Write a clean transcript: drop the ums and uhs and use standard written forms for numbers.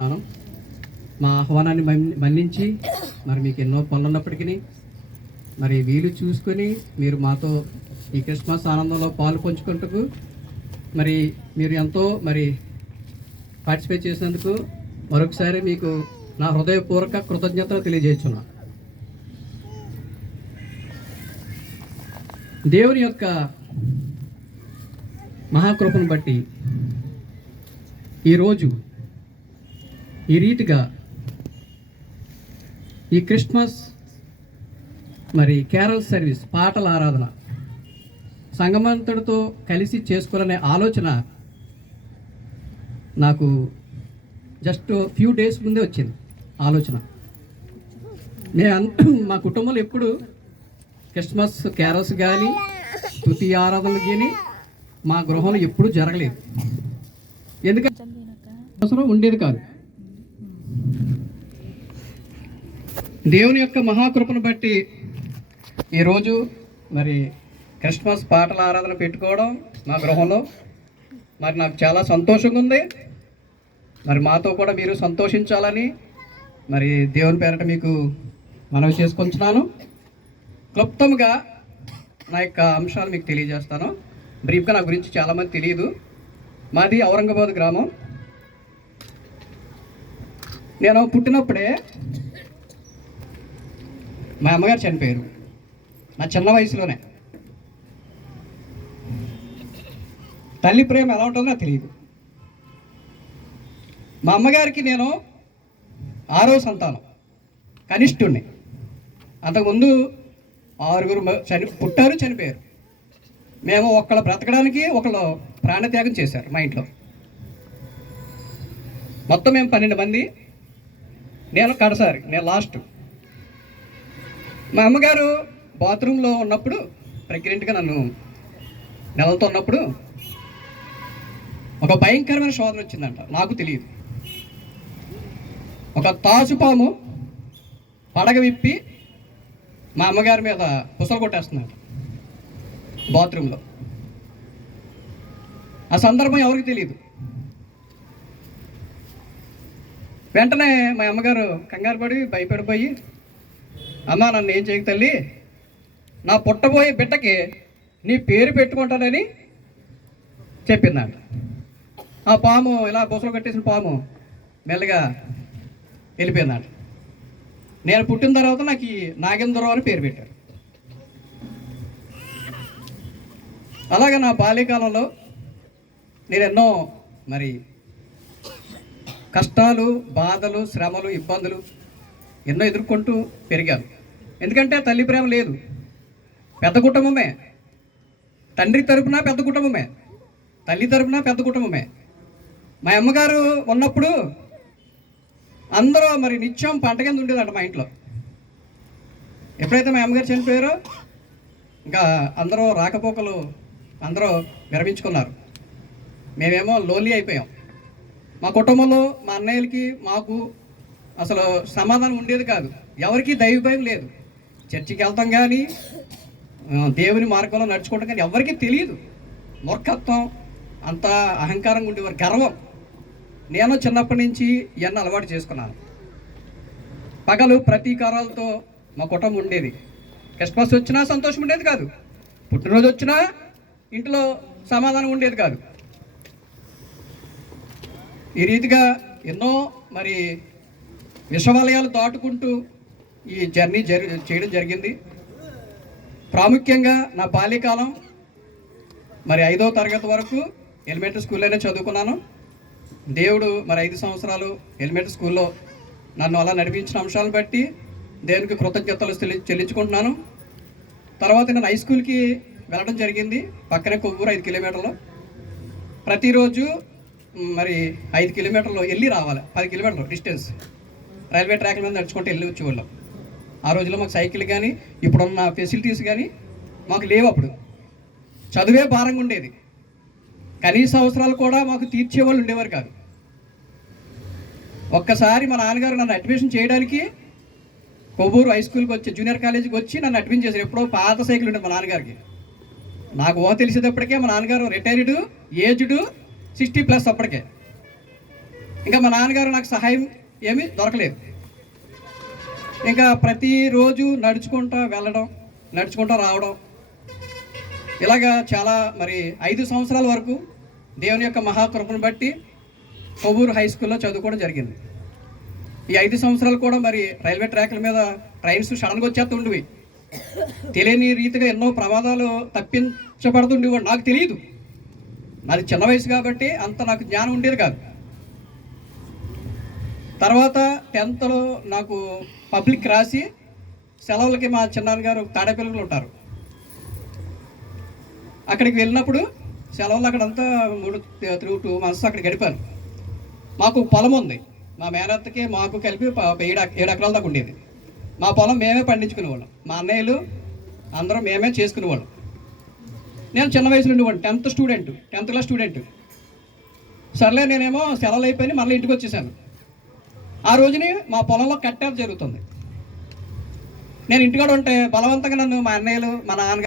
మా ఆహ్వానాన్ని మన్నించి మరి మీకు ఎన్నో పనులు ఉన్నప్పటికీ మరి వీలు చూసుకొని మీరు మాతో ఈ క్రిస్మస్ ఆనందంలో పాలు పంచుకుంటూ మరి మీరు ఎంతో మరి పార్టిసిపేట్ చేసినందుకు మరొకసారి మీకు నా హృదయపూర్వక కృతజ్ఞతలు తెలియజేస్తున్నా. దేవుని యొక్క మహాకృపను బట్టి ఈరోజు ఈ రీతిగా ఈ క్రిస్మస్ మరి క్యారల్ సర్వీస్ పాటల ఆరాధన సంగమంతుడితో కలిసి చేసుకోవాలనే ఆలోచన నాకు జస్ట్ ఫ్యూ డేస్ ముందే వచ్చింది ఆలోచన. మా కుటుంబంలో ఎప్పుడు క్రిస్మస్ క్యారల్స్ కానీ స్తుతి ఆరాధనలు కానీ మా గృహంలో ఎప్పుడూ జరగలేదు. ఎందుకంటే అవసరం ఉండేది కాదు. దేవుని యొక్క మహాకృపను బట్టి ఈరోజు మరి క్రిస్మస్ పాటల ఆరాధన పెట్టుకోవడం మా గృహంలో మరి నాకు చాలా సంతోషంగా ఉంది. మరి మాతో కూడా మీరు సంతోషించాలని మరి దేవుని పేరట మీకు మనవి చేసుకుంటున్నాను. క్లుప్తంగా నా యొక్క అంశాలు మీకు తెలియజేస్తాను. బ్రీఫ్గా నా గురించి చాలామంది తెలియదు. మాది ఔరంగాబాద్ గ్రామం. నేను పుట్టినప్పుడే మా అమ్మగారు చనిపోయారు నా చిన్న వయసులోనే. తల్లి ప్రేమ ఎలా ఉంటుందో నాకు తెలియదు. మా అమ్మగారికి నేను 6వ సంతానం, కనిష్ఠుణ్ణి. అంతకుముందు 6 పుట్టారు, చనిపోయారు. మేము ఒకళ్ళు బ్రతకడానికి ఒకళ్ళు ప్రాణత్యాగం చేశారు మా ఇంట్లో. మొత్తం మేము 12 మంది. నేను కడసారి, నేను లాస్ట్. మా అమ్మగారు బాత్రూంలో ఉన్నప్పుడు ప్రెగ్నెంట్గా నన్ను నెలతో ఉన్నప్పుడు ఒక భయంకరమైన శోధన వచ్చిందంట. నాకు తెలియదు. ఒక తాచుపాము పడగ విప్పి మా అమ్మగారి మీద పుసలు కొట్టేస్తుందంట బాత్రూంలో. ఆ సందర్భం ఎవరికి తెలియదు. వెంటనే మా అమ్మగారు కంగారు పడి భయపడిపోయి, అమ్మ నన్ను ఏం చేయకు తల్లి, నా పుట్టబోయే బిడ్డకి నీ పేరు పెట్టుకుంటానని చెప్పిందంట. ఆ పాము ఇలా బుసలు కట్టేసిన పాము మెల్లగా వెళ్ళిపోయిందంట. నేను పుట్టిన తర్వాత నాకు ఈ నాగేంద్రరావు అని పేరు పెట్టారు. అలాగే నా బాల్యకాలంలో నేను ఎన్నో మరి కష్టాలు, బాధలు, శ్రమలు, ఇబ్బందులు ఎన్నో ఎదుర్కొంటూ పెరిగాను. ఎందుకంటే తల్లి ప్రేమ లేదు. పెద్ద కుటుంబమే, తండ్రి తరపున పెద్ద కుటుంబమే, తల్లి తరపున పెద్ద కుటుంబమే. మా అమ్మగారు ఉన్నప్పుడు అందరూ మరి నిత్యం పంట కింద ఉండేదంట మా ఇంట్లో. ఎప్పుడైతే మా అమ్మగారు చనిపోయారో ఇంకా అందరూ రాకపోకలు అందరూ విరమించుకున్నారు. మేమేమో లోన్లీ అయిపోయాం. మా కుటుంబంలో మా అన్నయ్యలకి మాకు అసలు సమాధానం ఉండేది కాదు. ఎవరికి దైవ భయం లేదు. చర్చికి వెళ్తాం కానీ దేవుని మార్గంలో నడుచుకోవడం కానీ ఎవరికి తెలియదు. మూర్ఖత్వం, అంత అహంకారంగా ఉండేవారు, గర్వం. నేను చిన్నప్పటి నుంచి ఇవన్నీ అలవాటు చేసుకున్నాను. పగలు ప్రతీకారాలతో మా కుటుంబం ఉండేది. క్రిస్మస్ వచ్చినా సంతోషం ఉండేది కాదు. పుట్టినరోజు వచ్చినా ఇంట్లో సమాధానం ఉండేది కాదు. ఈ రీతిగా ఎన్నో మరి విషవలయాలు దాటుకుంటూ ఈ జర్నీ చేయడం జరిగింది. ప్రాముఖ్యంగా నా బాల్యకాలం మరి 5వ తరగతి వరకు ఎలిమెంటరీ స్కూల్లోనే చదువుకున్నాను. దేవుడు మరి 5 సంవత్సరాలు ఎలిమెంటరీ స్కూల్లో నన్ను అలా నడిపించిన అంశాలను బట్టి దేవునికి కృతజ్ఞతలు చెల్లించుకుంటున్నాను. తర్వాత నేను హై స్కూల్కి వెళ్ళడం జరిగింది. పక్కనే కొవ్వూరు 5 కిలోమీటర్లు. ప్రతిరోజు మరి 5 కిలోమీటర్లు వెళ్ళి రావాలి. 10 కిలోమీటర్లు డిస్టెన్స్. రైల్వే ట్రాక్ల మీద నడుచుకుంటూ వెళ్ళి వచ్చేవాళ్ళం. ఆ రోజుల్లో మాకు సైకిల్ కానీ ఇప్పుడున్న ఫెసిలిటీస్ కానీ మాకు లేవు. అప్పుడు చదువే భారంగా ఉండేది. కనీస అవసరాలు కూడా మాకు తీర్చేవాళ్ళు ఉండేవారు కాదు. ఒక్కసారి మా నాన్నగారు నన్ను అడ్మిషన్ చేయడానికి కొవ్వూరు హై స్కూల్కి వచ్చి జూనియర్ కాలేజీకి వచ్చి నన్ను అడ్మిషన్ చేశారు. ఎప్పుడో పాత సైకిల్ ఉండేది మా నాన్నగారికి. నాకు తెలిసేటప్పటికే మా నాన్నగారు రిటైర్డ్, ఏజ్డ్, 60+ అప్పటికే. ఇంకా మా నాన్నగారు నాకు సహాయం ఏమీ దొరకలేదు. ఇంకా ప్రతిరోజు నడుచుకుంటూ వెళ్ళడం, నడుచుకుంటూ రావడం, ఇలాగా చాలా మరి 5 సంవత్సరాల వరకు దేవుని యొక్క మహాకృపను బట్టి కొవ్వూరు హై స్కూల్లో చదువుకోవడం జరిగింది. ఈ 5 సంవత్సరాలు కూడా మరి రైల్వే ట్రాక్ల మీద ట్రైన్స్ సడన్గా వచ్చేస్తుండేవి. తెలియని రీతిగా ఎన్నో ప్రమాదాలు తప్పించబడుతుండేవి. నాకు తెలియదు, నాది చిన్న వయసు కాబట్టి అంత నాకు జ్ఞానం ఉండేది కాదు. తర్వాత 10థ్లో నాకు పబ్లిక్ రాసి సెలవులకి మా చిన్నాన్నగారు తాడేపల్లిలో ఉంటారు. అక్కడికి వెళ్ళినప్పుడు సెలవులు అక్కడంతా 2 months అక్కడ గడిపాను. మాకు పొలం ఉంది, మా మేనత్తకి మాకు కలిపి 7 ఎకరాల దాకా ఉండేది. మా పొలం మేమే పండించుకునేవాళ్ళం, మా అన్నయ్యలు అందరం మేమే చేసుకునేవాళ్ళం. నేను చిన్న వయసులో ఉండేవాడిని, 10th క్లాస్ స్టూడెంట్. సర్లే నేనేమో సెలవులు అయిపోయి మళ్ళీ ఇంటికి వచ్చేసాను. ఆ రోజుని మా పొలంలో కట్టేది జరుగుతుంది. నేను ఇంటికాడ ఉంటే బలవంతంగా నన్ను మా అన్నయ్యలు, మా నాన్న